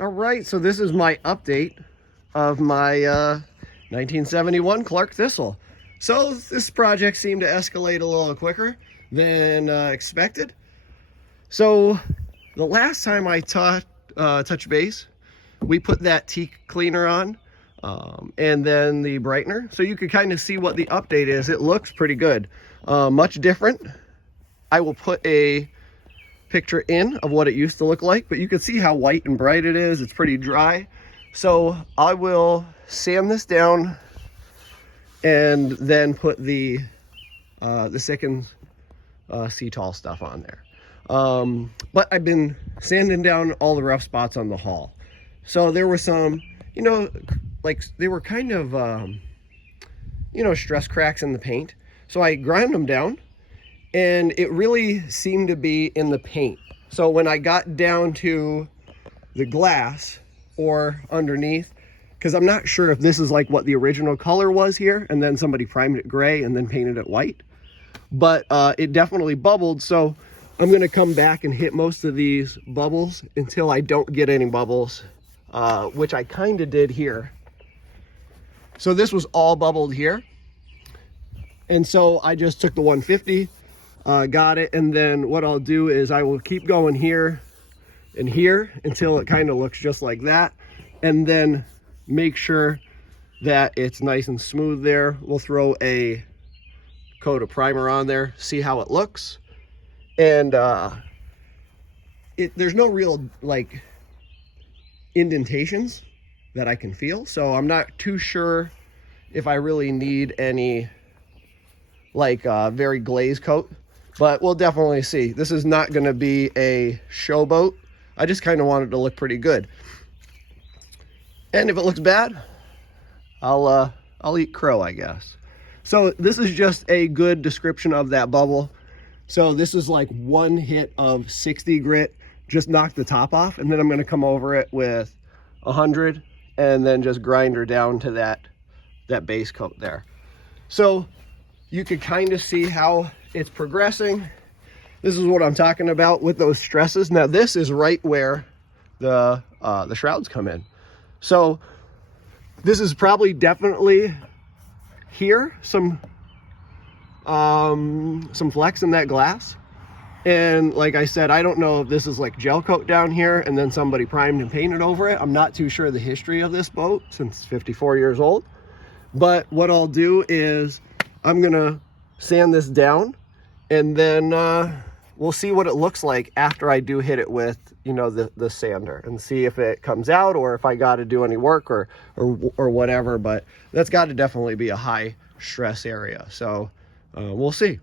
All right, so this is my update of my 1971 Clark Thistle. So this project seemed to escalate a little quicker than expected. So the last time I touched base, we put that teak cleaner on and then the brightener. So you could kind of see what the update is. It looks pretty good. Much different. I will put a picture in of what it used to look like, but you can see how white and bright it is. It's pretty dry. So I will sand this down and then put the Sikkens C-Tall stuff on there. But I've been sanding down all the rough spots on the hull. So there were some, like they were kind of, stress cracks in the paint. So I ground them down, and it really seemed to be in the paint. So when I got down to the glass or underneath, because I'm not sure if this is like what the original color was here, and then somebody primed it gray and then painted it white, but it definitely bubbled. So I'm gonna come back and hit most of these bubbles until I don't get any bubbles, which I kind of did here. So this was all bubbled here. And so I just took the 150, got it, and then what I'll do is I will keep going here and here until it kind of looks just like that, and then make sure that it's nice and smooth there. We'll throw a coat of primer on there, see how it looks. And there's no real like indentations that I can feel, so I'm not too sure if I really need any like very glazed coat, but we'll definitely see. This is not going to be a showboat. I just kind of want it to look pretty good, and if it looks bad, I'll eat crow, I guess. So this is just a good description of that bubble. So this is like one hit of 60 grit, just knock the top off, and then I'm going to come over it with 100 and then just grind her down to that base coat there. So you could kind of see how it's progressing. This is what I'm talking about with those stresses. Now this is right where the shrouds come in. So this is probably definitely here, some flex in that glass. And like I said, I don't know if this is like gel coat down here and then somebody primed and painted over it. I'm not too sure the history of this boat since it's 54 years old. But what I'll do is I'm gonna sand this down, and then we'll see what it looks like after I do hit it with, the sander, and see if it comes out or if I got to do any work or whatever. But that's got to definitely be a high stress area. So we'll see.